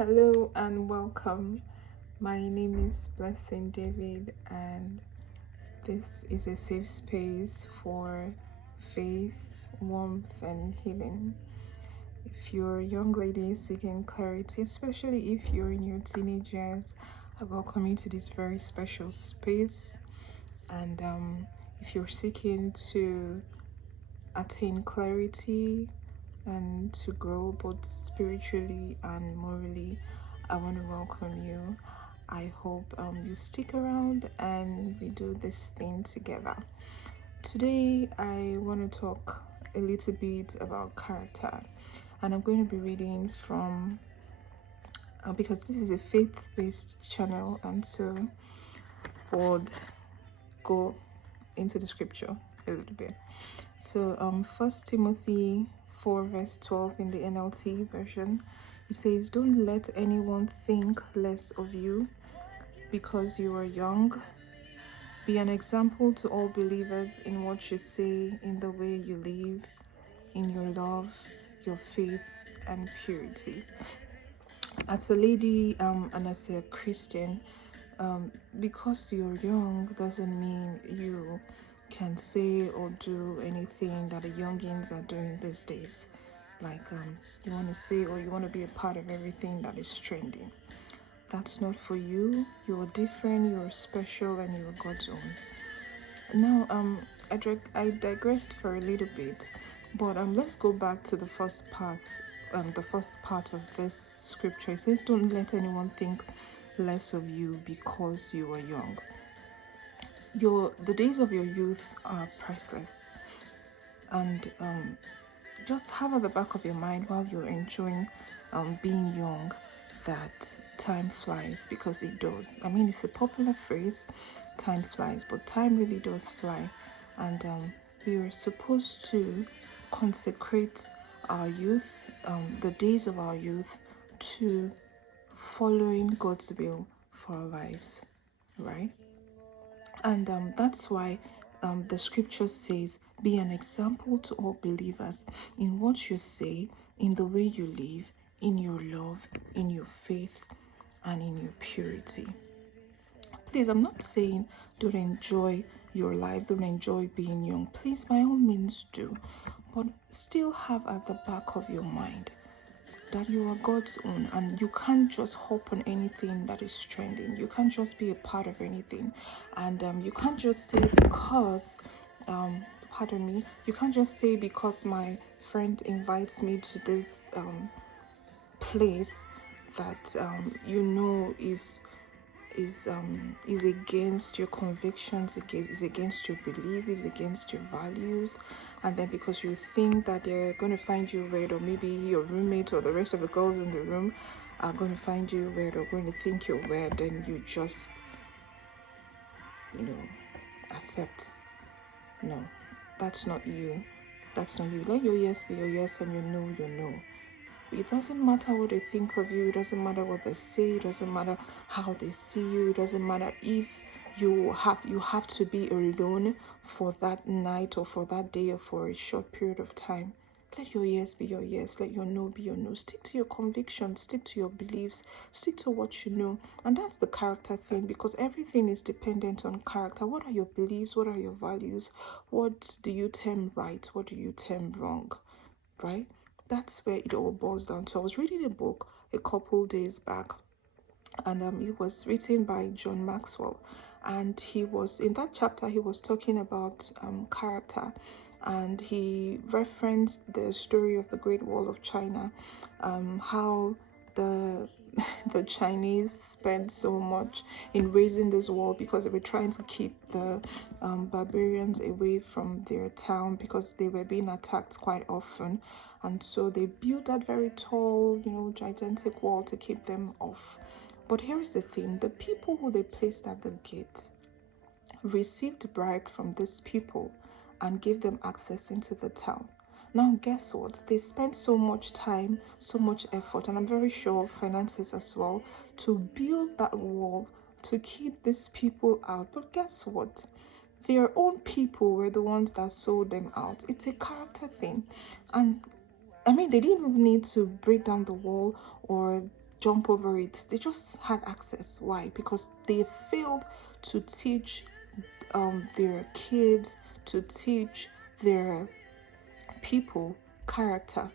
Hello and welcome. My name is Blessing David, and this is a safe space for faith, warmth, and healing. If you're a young lady seeking clarity, especially if you're in your teenage years, I welcome you to this very special space. And if you're seeking to attain clarity and to grow both spiritually and morally, I want to welcome you. I hope you stick around and we do this thing together. Today, I want to talk a little bit about character, and I'm going to be reading from because this is a faith based channel, and so would go into the scripture a little bit. So, First Timothy 4 verse 12 in the NLT version, it says, "Don't let anyone think less of you because you are young. Be an example to all believers in what you say, in the way you live, in your love, your faith, and purity." As a lady and as a Christian, because you're young doesn't mean you can say or do anything that the youngins are doing these days. Like you want to say or you want to be a part of everything that is trending. That's not for you. You're different, you're special, and you're God's own. Now, I digressed for a little bit, but let's go back to the first part of this scripture. It says, "Don't let anyone think less of you because you are young." The days of your youth are priceless, and just have at the back of your mind while you're enjoying being young that time flies, because it does. I mean, it's a popular phrase, time flies, but time really does fly. And we are supposed to consecrate our youth, the days of our youth, to following God's will for our lives, right? And that's why the scripture says, "Be an example to all believers in what you say, in the way you live, in your love, in your faith, and in your purity." Please, I'm not saying don't enjoy your life, don't enjoy being young. Please, by all means, do. But still have at the back of your mind that you are God's own, and you can't just hop on anything that is trending. You can't just be a part of anything, and you can't just say because, pardon me, you can't just say because my friend invites me to this place that is against your convictions, is against your belief, is against your values, and then because you think that they're going to find you weird, or maybe your roommate or the rest of the girls in the room are going to find you weird or going to think you're weird, then you just accept. No, that's not you. That's not you. Let your yes be your yes and your no your no. It doesn't matter what they think of you. It doesn't matter what they say. It doesn't matter how they see you. It doesn't matter if you have to be alone for that night or for that day or for a short period of time. Let your yes be your yes. Let your no be your no. Stick to your convictions. Stick to your beliefs. Stick to what you know. And that's the character thing, because everything is dependent on character. What are your beliefs? What are your values? What do you term right? What do you term wrong? Right? That's where it all boils down to. I was reading a book a couple days back, and it was written by John Maxwell, and he was in that chapter he was talking about character, and he referenced the story of the Great Wall of China, how the the Chinese spent so much in raising this wall because they were trying to keep the barbarians away from their town, because they were being attacked quite often, and so they built that very tall, gigantic wall to keep them off. But here's the thing: the people who they placed at the gate received bribe from these people and gave them access into the town. Now, guess what? They spent so much time, so much effort, and I'm very sure finances as well, to build that wall to keep these people out. But guess what? Their own people were the ones that sold them out. It's a character thing. And I mean, they didn't even need to break down the wall or jump over it. They just had access. Why? Because they failed to teach their kids, to teach their people character.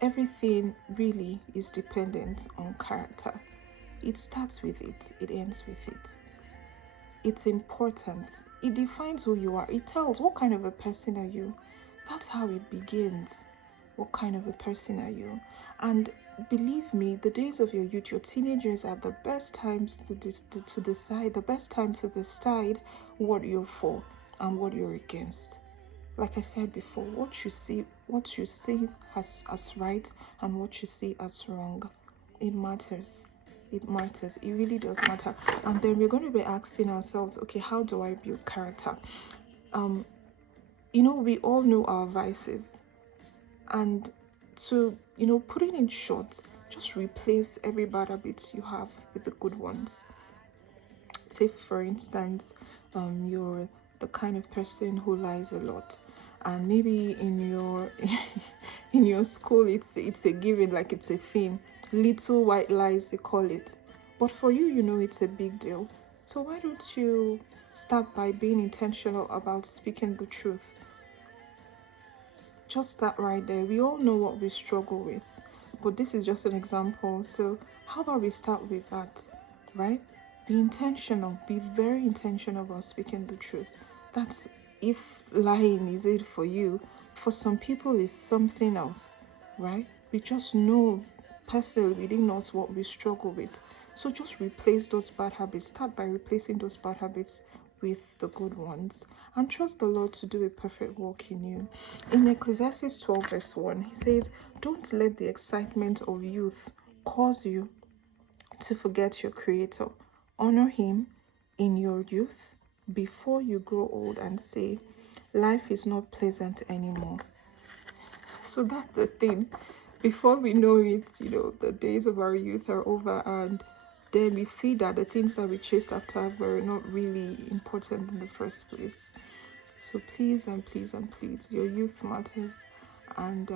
Everything really is dependent on character. It starts with it, it ends with it. It's important. It defines who you are. It tells what kind of a person are you. That's how it begins. What kind of a person are you? And believe me, the days of your youth, your teenagers are the best times to decide, the best time to decide what you're for and what you're against. Like I said before, what you see as right and what you see as wrong, it matters. It matters. It really does matter. And then we're going to be asking ourselves, okay, how do I build character? We all know our vices, and to put it in short, just replace every bad habit you have with the good ones. Say for instance, you're the kind of person who lies a lot, and maybe in your in your school it's a given, like it's a thing, little white lies they call it, but for you, it's a big deal. So why don't you start by being intentional about speaking the truth? Just that right there. We all know what we struggle with, but this is just an example. So how about we start with that, right? Be intentional. Be very intentional about speaking the truth. That's, if lying is it for you. For some people, it's something else, right? We just know personally within us what we struggle with. So just replace those bad habits. Start by replacing those bad habits with the good ones, and trust the Lord to do a perfect work in you. In Ecclesiastes 12 verse 1, he says, don't let the excitement of youth cause you to forget your Creator. Honor Him in your youth before you grow old and say, life is not pleasant anymore. So that's the thing. Before we know it, the days of our youth are over, and then we see that the things that we chased after were not really important in the first place. So please and please and please, your youth matters, and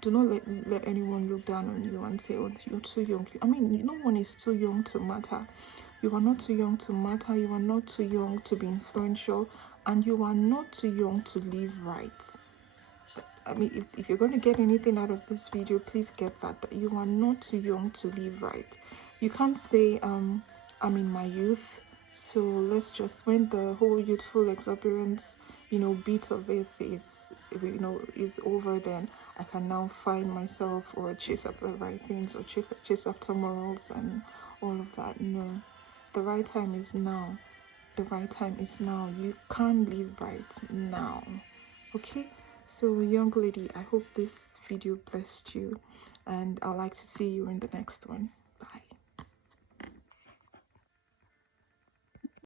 do not let anyone look down on you and say, "Oh, you're too young." I mean, no one is too young to matter. You are not too young to matter. You are not too young to be influential, and you are not too young to live right. I mean, if you're going to get anything out of this video, please get that you are not too young to live right. You can't say, I'm in my youth, so let's just, when the whole youthful exuberance, bit of it is over, then I can now find myself or chase after the right things or chase after morals and all of that. No, the right time is now. The right time is now. You can live right now. Okay, so young lady, I hope this video blessed you, and I'd like to see you in the next one.